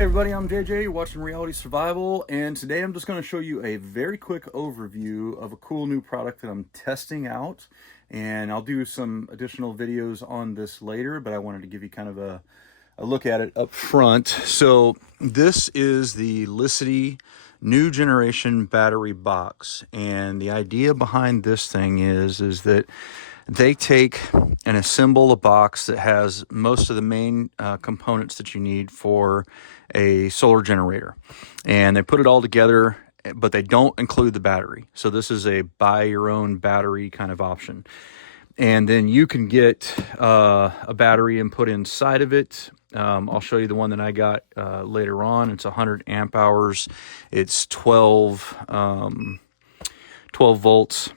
Hey everybody, I'm JJ, you're watching Reality Survival, and today I'm just going to show you a very quick overview of a cool new product that I'm testing out, and I'll do some additional videos on this later, but I wanted to give you kind of a look at it up front. So this is the Licitti new generation battery box, and the idea behind this thing is that they take and assemble a box that has most of the main components that you need for a solar generator, and they put it all together, but they don't include the battery. So this is a buy your own battery kind of option, and then you can get a battery and put inside of it. I'll show you the one that I got later on. It's 100 amp hours. It's 12 volts.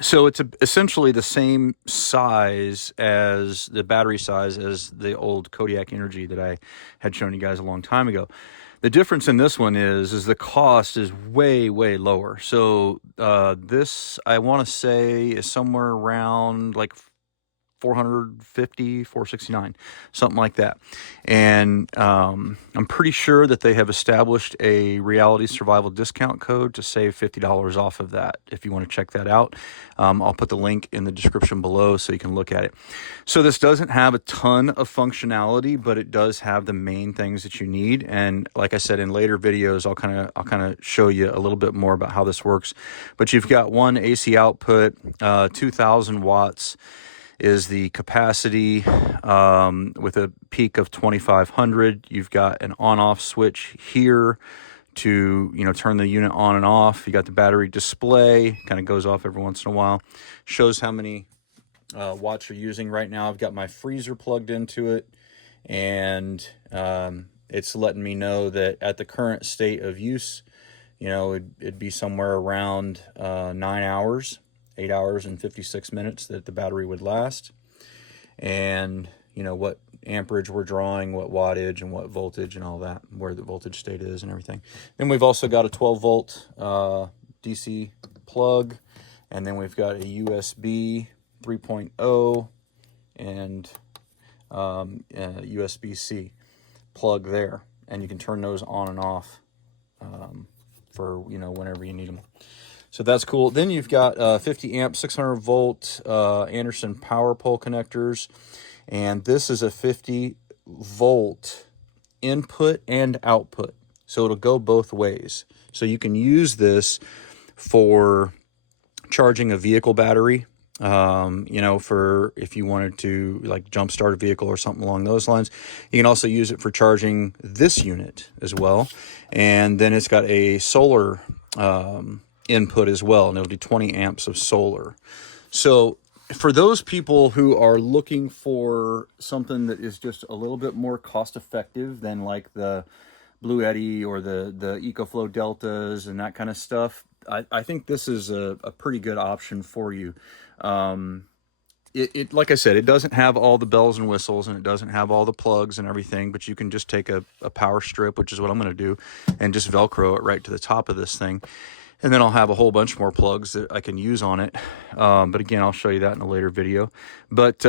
So it's essentially the same size as the battery size as the old Kodiak Energy that I had shown you guys a long time ago. The difference in this one is the cost is way lower. So this, I want to say, is somewhere around like 450, 469, something like that. And I'm pretty sure that they have established a Reality Survival discount code to save $50 off of that. If you want to check that out, I'll put the link in the description below so you can look at it. So this doesn't have a ton of functionality, but it does have the main things that you need. And like I said, in later videos, I'll kind of show you a little bit more about how this works. But you've got one AC output, 2,000 watts is the capacity, with a peak of 2,500. You've got an on-off switch here to turn the unit on and off. You got the battery display, kind of goes off every once in a while, shows how many watts you're using. Right now I've got my freezer plugged into it, and it's letting me know that at the current state of use, it'd be somewhere around 9 hours. 8 hours and 56 minutes that the battery would last, and what amperage we're drawing, what wattage and what voltage and all that, where the voltage state is and everything. Then we've also got a 12 volt DC plug, and then we've got a USB 3.0 and USBC plug there, and you can turn those on and off for whenever you need them. So that's cool. Then you've got 50 amp, 600 volt Anderson power pole connectors. And this is a 50 volt input and output. So it'll go both ways. So you can use this for charging a vehicle battery, for if you wanted to like jumpstart a vehicle or something along those lines. You can also use it for charging this unit as well. And then it's got a solar input as well, and it'll be 20 amps of solar. So for those people who are looking for something that is just a little bit more cost effective than like the Blue Eddy or the EcoFlow Deltas and that kind of stuff, I think this is a pretty good option for you. It like I said, it doesn't have all the bells and whistles, and it doesn't have all the plugs and everything, but you can just take a power strip, which is what I'm going to do, and just Velcro it right to the top of this thing. And then I'll have a whole bunch more plugs that I can use on it. But again, I'll show you that in a later video. But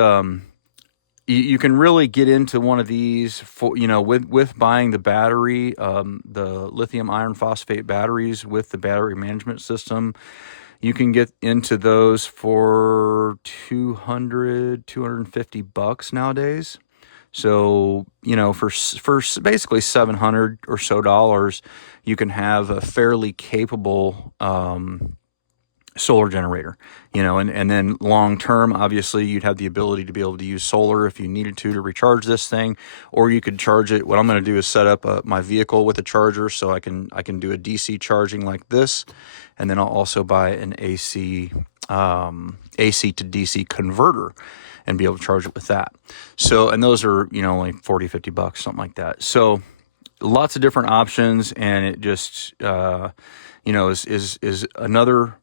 you can really get into one of these for, with buying the battery, the lithium iron phosphate batteries with the battery management system. You can get into those for $250 nowadays. So, for basically $700 or so dollars, you can have a fairly capable solar generator, and then long term, obviously, you'd have the ability to be able to use solar if you needed to recharge this thing, or you could charge it. What I'm going to do is set up my vehicle with a charger, so I can do a DC charging like this, and then I'll also buy an AC to DC converter and be able to charge it with that. So, and those are, only $40-50, something like that. So lots of different options, and it just, is another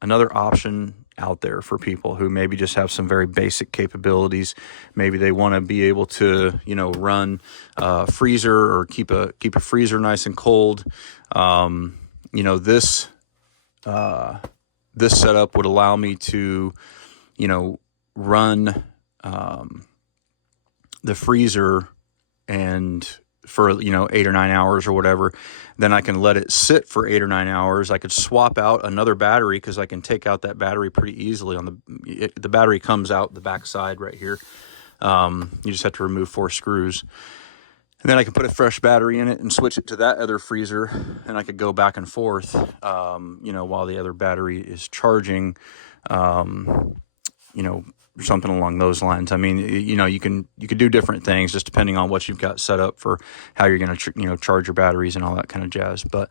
option out there for people who maybe just have some very basic capabilities. Maybe they want to be able to, run a freezer or keep a freezer nice and cold. This setup would allow me to, run the freezer and for, you know, 8 or 9 hours or whatever. Then I can let it sit for 8 or 9 hours. I could swap out another battery because I can take out that battery pretty easily. The battery comes out the back side right here. You just have to remove 4 screws. And then I can put a fresh battery in it and switch it to that other freezer, and I could go back and forth, you know, while the other battery is charging, you know, something along those lines. I mean, you know, you could do different things just depending on what you've got set up for how you're going to, you know, charge your batteries and all that kind of jazz. But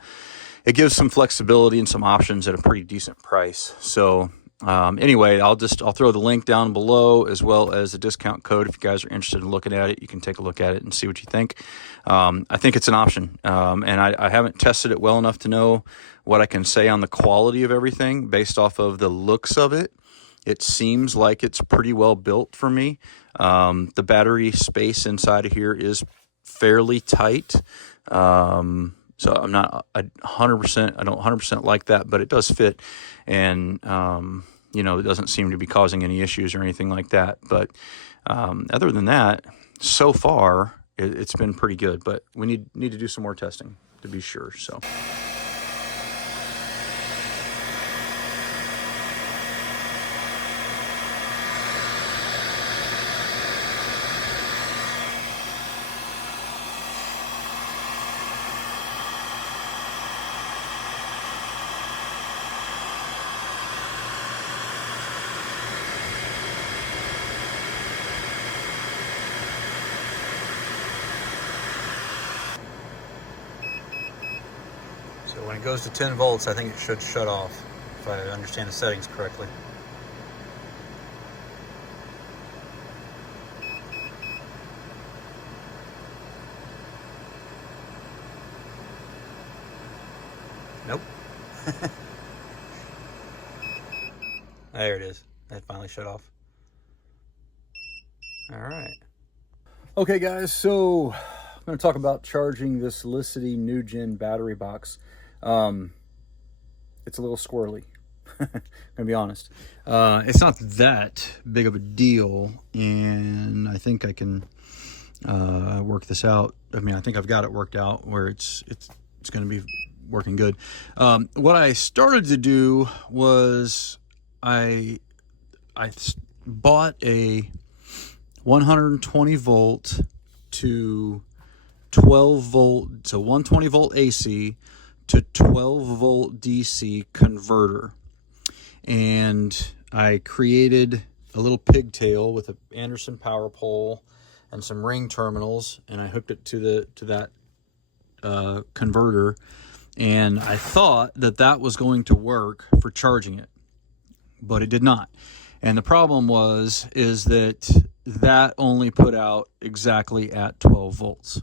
it gives some flexibility and some options at a pretty decent price. So anyway, I'll throw the link down below as well as the discount code. If you guys are interested in looking at it, you can take a look at it and see what you think. I think it's an option, and I haven't tested it well enough to know what I can say on the quality of everything based off of the looks of it. It seems like it's pretty well built for me. The battery space inside of here is fairly tight. So I'm not 100%, I don't 100% like that, but it does fit. And, you know, it doesn't seem to be causing any issues or anything like that. But other than that, so far, it's been pretty good. But we need to do some more testing to be sure. So. So when it goes to 10 volts, I think it should shut off, if I understand the settings correctly. Nope. There it is. That finally shut off. All right. Okay, guys, so I'm going to talk about charging this Licitti new gen battery box. It's a little squirrely. I'm gonna be honest. It's not that big of a deal, and I think I can work this out. I mean, I think I've got it worked out where it's going to be working good. What I started to do was I bought a 120 volt to 12 volt, so 120 volt AC to 12 volt DC converter. And I created a little pigtail with an Anderson power pole and some ring terminals, and I hooked it to that converter. And I thought that was going to work for charging it, but it did not. And the problem is that only put out exactly at 12 volts.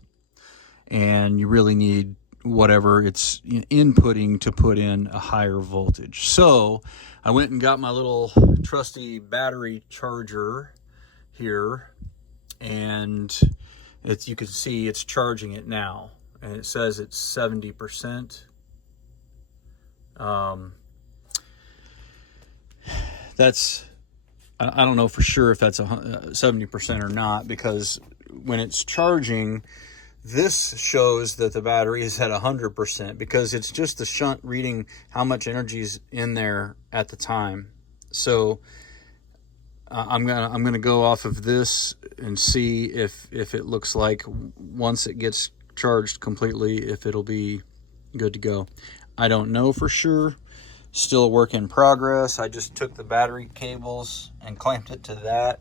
And you really need whatever it's inputting to put in a higher voltage. So I went and got my little trusty battery charger here, and you can see it's charging it now, and it says it's 70%. That's, I don't know for sure if that's 70% or not, because when it's charging, this shows that the battery is at 100% because it's just the shunt reading how much energy is in there at the time. So I'm gonna go off of this and see if it looks like once it gets charged completely, if it'll be good to go. I don't know for sure. Still a work in progress. I just took the battery cables and clamped it to that.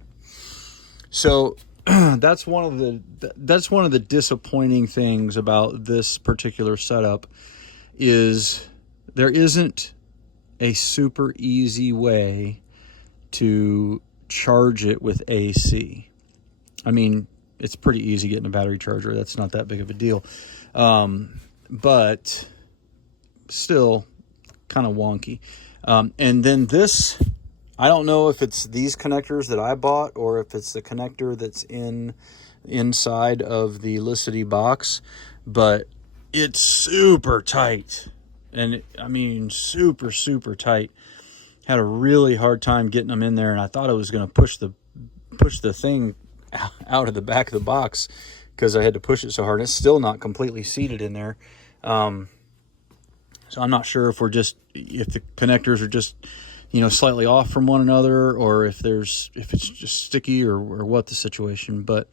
So that's one of the disappointing things about this particular setup is there isn't a super easy way to charge it with AC. I mean, it's pretty easy getting a battery charger. That's not that big of a deal. But still kind of wonky. And then this, I don't know if it's these connectors that I bought or if it's the connector that's inside of the Licitti box, but it's super tight. And I mean, super, super tight. Had a really hard time getting them in there, and I thought I was going to push the thing out of the back of the box because I had to push it so hard. It's still not completely seated in there. So I'm not sure if if the connectors are just, slightly off from one another, or if it's just sticky, or what the situation. But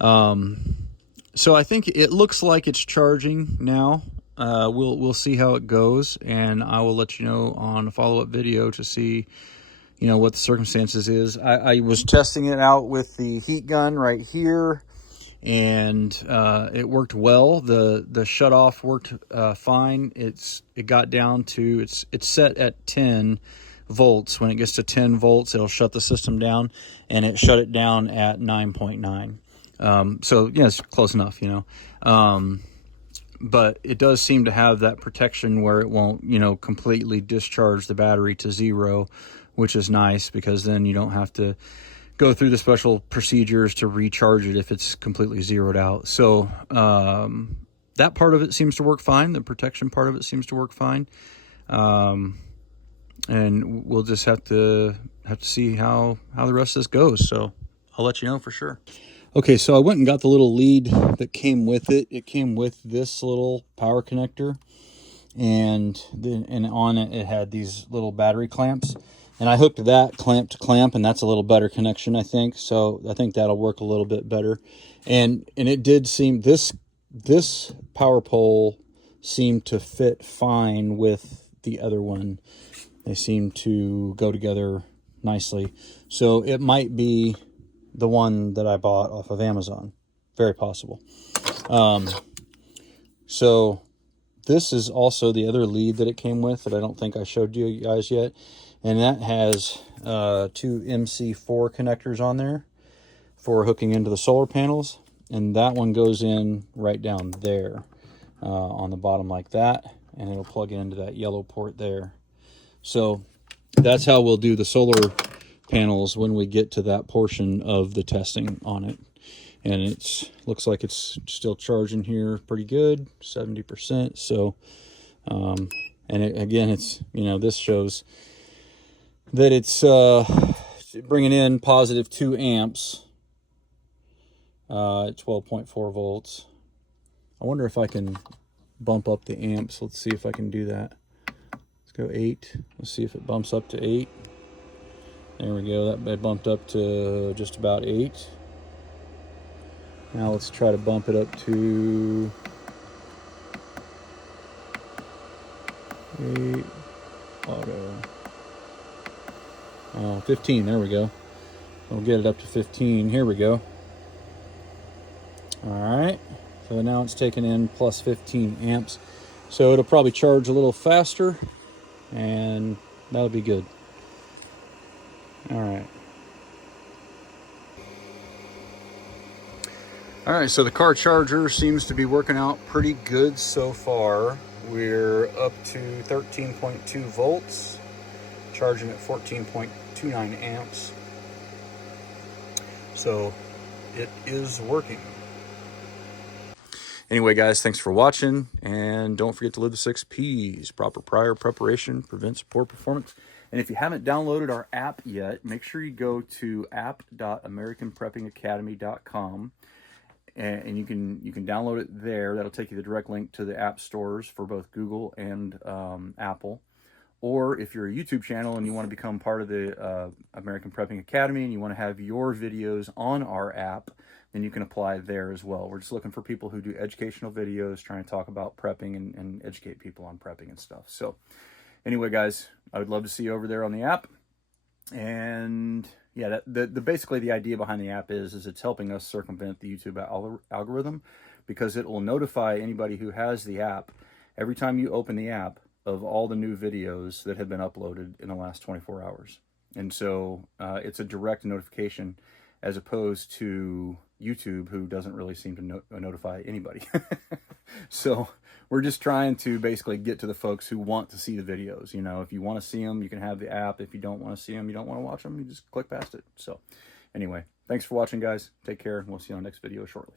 so I think it looks like it's charging now. We'll see how it goes, and I will let you know on a follow-up video to see, what the circumstances is. I was testing it out with the heat gun right here, and it worked well. The shutoff worked fine. It got down to it's set at 10 volts. When it gets to 10 volts, it'll shut the system down, and it shut it down at 9.9. So yeah, it's close enough, but it does seem to have that protection where it won't, completely discharge the battery to zero, which is nice, because then you don't have to go through the special procedures to recharge it if it's completely zeroed out. So that part of it seems to work fine. The protection part of it seems to work fine. And we'll just have to see how the rest of this goes. So I'll let you know for sure. Okay, so I went and got the little lead that came with it. It came with this little power connector, and on it, it had these little battery clamps. And I hooked that clamp to clamp, and that's a little better connection, I think. So I think that'll work a little bit better. And it did seem, this power pole seemed to fit fine with the other one. They seem to go together nicely. So it might be the one that I bought off of Amazon. Very possible. So this is also the other lead that it came with that I don't think I showed you guys yet. And that has 2 MC4 connectors on there for hooking into the solar panels. And that one goes in right down there on the bottom like that. And it'll plug into that yellow port there. So that's how we'll do the solar panels when we get to that portion of the testing on it. And it looks like it's still charging here pretty good, 70%. So, and again, it's, this shows that it's bringing in positive 2 amps at 12.4 volts. I wonder if I can bump up the amps. Let's see if I can do that. Let's go 8. Let's see if it bumps up to 8. There we go. That bumped up to just about 8. Now let's try to bump it up to 8. Auto. 15. There we go. We'll get it up to 15. Here we go. All right. So now it's taking in plus 15 amps. So it'll probably charge a little faster, and that'll be good. All right. All right, so the car charger seems to be working out pretty good so far. We're up to 13.2 volts, charging at 14.29 amps. So it is working. Anyway, guys, thanks for watching, and don't forget to live the 6 P's. Proper prior preparation prevents poor performance. And if you haven't downloaded our app yet, make sure you go to app.americanpreppingacademy.com, and you can download it there. That'll take you the direct link to the app stores for both Google and Apple. Or if you're a YouTube channel and you want to become part of the American Prepping Academy and you want to have your videos on our app, then you can apply there as well. We're just looking for people who do educational videos, trying to talk about prepping and educate people on prepping and stuff. So anyway, guys, I would love to see you over there on the app. And yeah, basically the idea behind the app is it's helping us circumvent the YouTube algorithm, because it will notify anybody who has the app every time you open the app of all the new videos that have been uploaded in the last 24 hours. And so it's a direct notification, as opposed to YouTube, who doesn't really seem to notify anybody. So we're just trying to basically get to the folks who want to see the videos. If you want to see them, you can have the app. If you don't want to see them, you don't want to watch them, you just click past it. So anyway, thanks for watching, guys. Take care, and we'll see you on the next video shortly.